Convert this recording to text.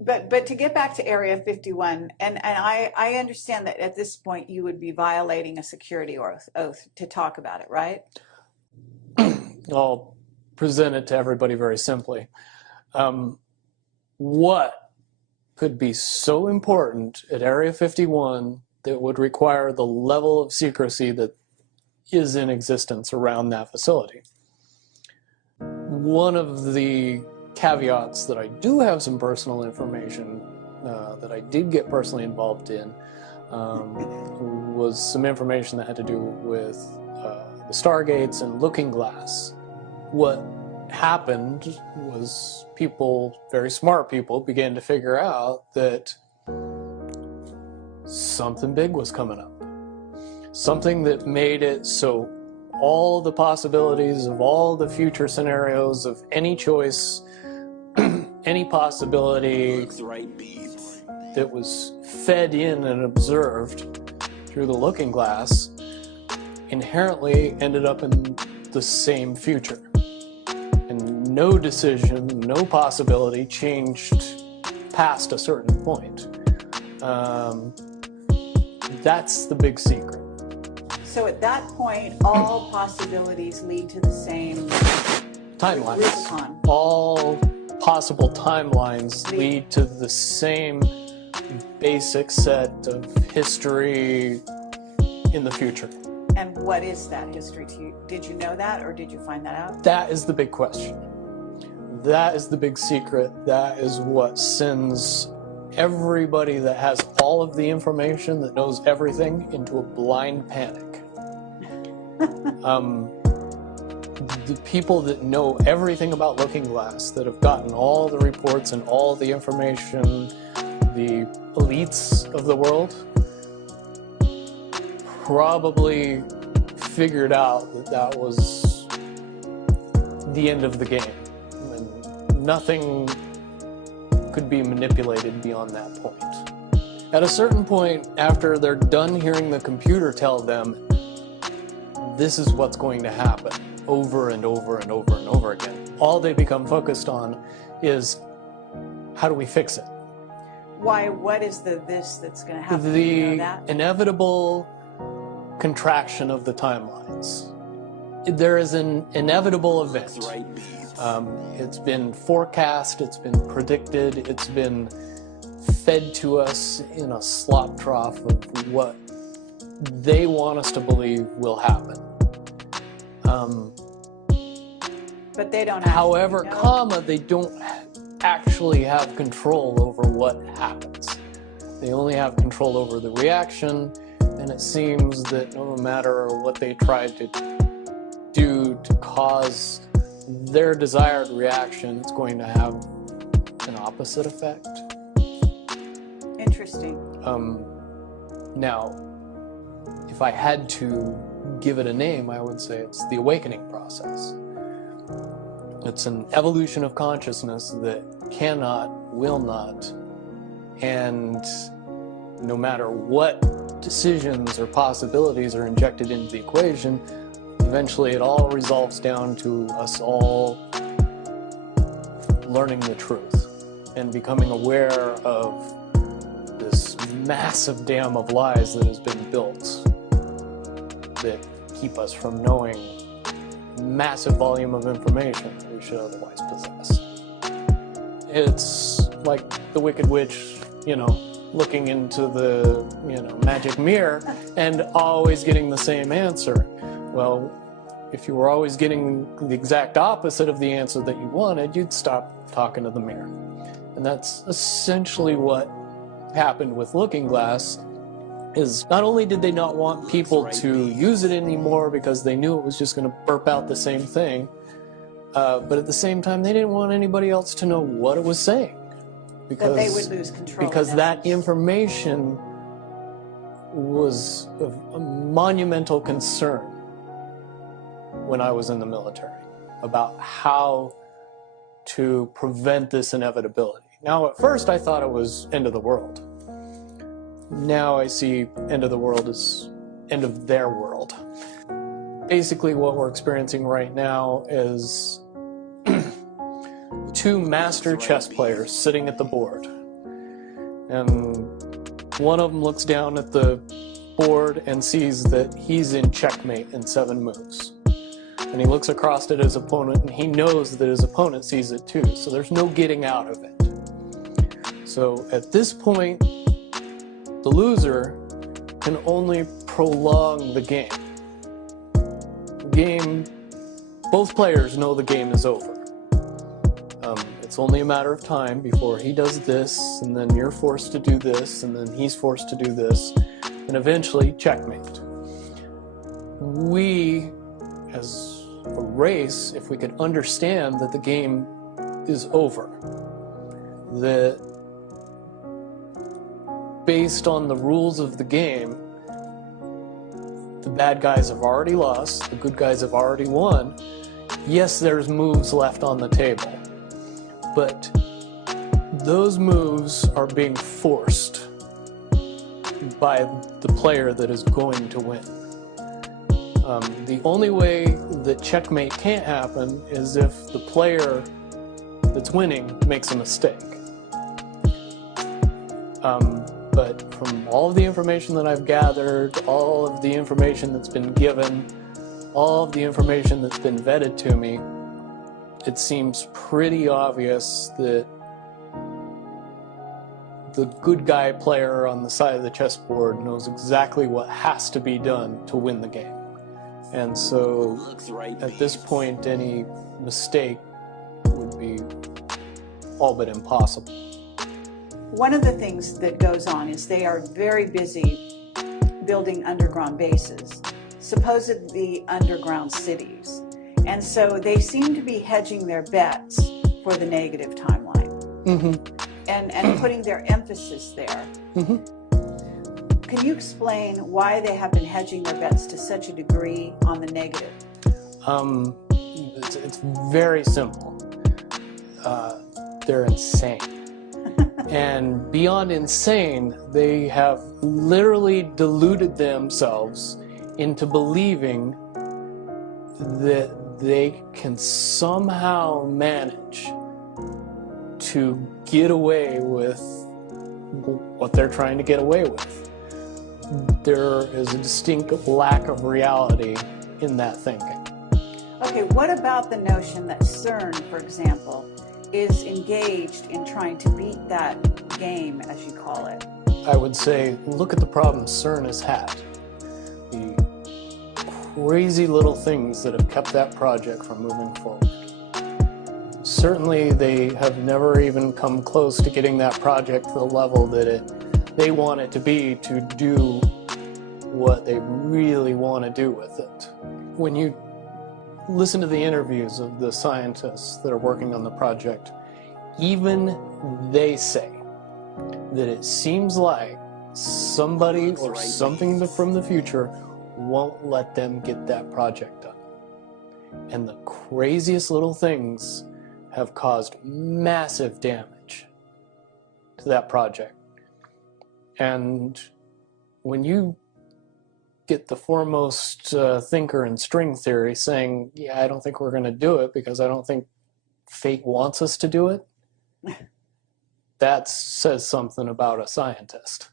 But to get back to Area 51, and I understand that at this point you would be violating a security oath to talk about it, right? I'll present it to everybody very simply. What could be so important at Area 51 that would require the level of secrecy that is in existence around that facility? One of the caveats that I do have some personal information that I did get personally involved in was some information that had to do with the Stargates and Looking Glass. What happened was people, very smart people, began to figure out that something big was coming up. Something that made it so all the possibilities of all the future scenarios of any choice, any possibility that was fed in and observed through the Looking Glass inherently ended up in the same future. And no decision, no possibility changed past a certain point. That's the big secret. So at that point, all possibilities lead to the same timelines. All possible timelines lead to the same basic set of history in the future. And what is that history to you? Did you know that, or did you find that out? That is the big question. That is the big secret. That is what sends everybody that has all of the information, that knows everything, into a blind panic. The people that know everything about Looking Glass, that have gotten all the reports and all the information, the elites of the world, probably figured out that that was the end of the game. And nothing could be manipulated beyond that point. At a certain point, after they're done hearing the computer tell them, this is what's going to happen over and over and over and over again, all they become focused on is, how do we fix it? Why? What is this that's going to happen? The you know that? inevitable contraction of the timelines. There is an inevitable event. It's been forecast, it's been predicted, it's been fed to us in a slop trough of what they want us to believe will happen. But they don't. However, they don't actually have control over what happens. They only have control over the reaction, and it seems that no matter what they try to do to cause their desired reaction, it's going to have an opposite effect. Interesting. Now, if I had to give it a name, I would say it's the awakening process. It's an evolution of consciousness that cannot, will not, and no matter what decisions or possibilities are injected into the equation, eventually it all resolves down to us all learning the truth and becoming aware of this massive dam of lies that has been built that keep us from knowing massive volume of information that we should otherwise possess. It's like the Wicked Witch, looking into the, magic mirror and always getting the same answer. Well, if you were always getting the exact opposite of the answer that you wanted, you'd stop talking to the mirror. And that's essentially what happened with Looking Glass. Is not only did they not want people to use it anymore because they knew it was just going to burp out the same thing, but at the same time they didn't want anybody else to know what it was saying. Because they would lose control. Because that information was of a monumental concern when I was in the military about how to prevent this inevitability. Now, at first I thought it was end of the world. Now I see end of the world as end of their world. Basically what we're experiencing right now is two master chess players sitting at the board. and one of them looks down at the board and sees that he's in checkmate in 7 moves. And he looks across at his opponent, and he knows that his opponent sees it too, so there's no getting out of it. So at this point, the loser can only prolong the game. Both players know the game is over. It's only a matter of time before he does this, and then you're forced to do this, and then he's forced to do this, and eventually checkmate. We, as a race, if we could understand that the game is over, that based on the rules of the game, the bad guys have already lost, the good guys have already won. Yes, there's moves left on the table, but those moves are being forced by the player that is going to win. The only way that checkmate can't happen is if the player that's winning makes a mistake. But from all of the information that I've gathered, all of the information that's been given, all of the information that's been vetted to me, it seems pretty obvious that the good guy player on the side of the chessboard knows exactly what has to be done to win the game. And so at this point, any mistake would be all but impossible. One of the things that goes on is they are very busy building underground bases, supposedly underground cities. And so they seem to be hedging their bets for the negative timeline. And putting their emphasis there. Can you explain why they have been hedging their bets to such a degree on the negative? It's very simple. They're insane. And beyond insane, they have literally deluded themselves into believing that they can somehow manage to get away with what they're trying to get away with. There is a distinct lack of reality in that thinking. Okay, what about the notion that CERN, for example, is engaged in trying to beat that game, as you call it? I would say, look at the problems CERN has had. The crazy little things that have kept that project from moving forward. Certainly, they have never even come close to getting that project to the level that they want it to be to do what they really want to do with it. When you listen to the interviews of the scientists that are working on the project, even they say that it seems like somebody or something from the future won't let them get that project done. And the craziest little things have caused massive damage to that project. And when you get the foremost thinker in string theory saying, yeah, I don't think we're going to do it because I don't think fate wants us to do it, that says something about a scientist.